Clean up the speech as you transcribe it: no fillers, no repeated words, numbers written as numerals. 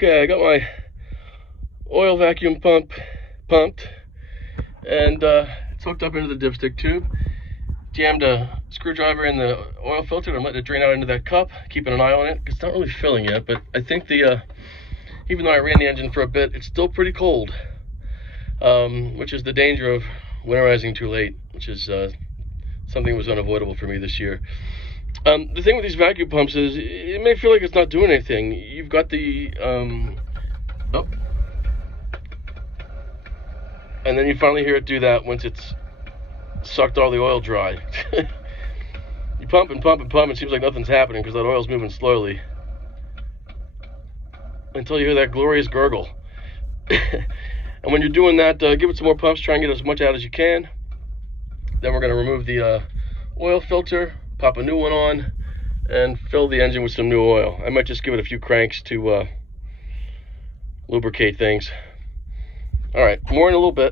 Okay, I got my oil vacuum pump pumped, and it's hooked up into the dipstick tube. Jammed a screwdriver in the oil filter. I'm letting it drain out into that cup, keeping an eye on it. It's not really filling yet, but I think the even though I ran the engine for a bit, it's still pretty cold, which is the danger of winterizing too late, which is something that was unavoidable for me this year. The thing with these vacuum pumps is it may feel like it's not doing anything. You've got the oh, and then you finally hear it do that once it's sucked all the oil dry. You pump and pump and pump, it seems like nothing's happening because that oil's moving slowly until you hear that glorious gurgle. And when you're doing that, give it some more pumps, try and get as much out as you can. Then we're going to remove the oil filter, pop a new one on, and fill the engine with some new oil. I might just give it a few cranks to lubricate things. All right, more in a little bit.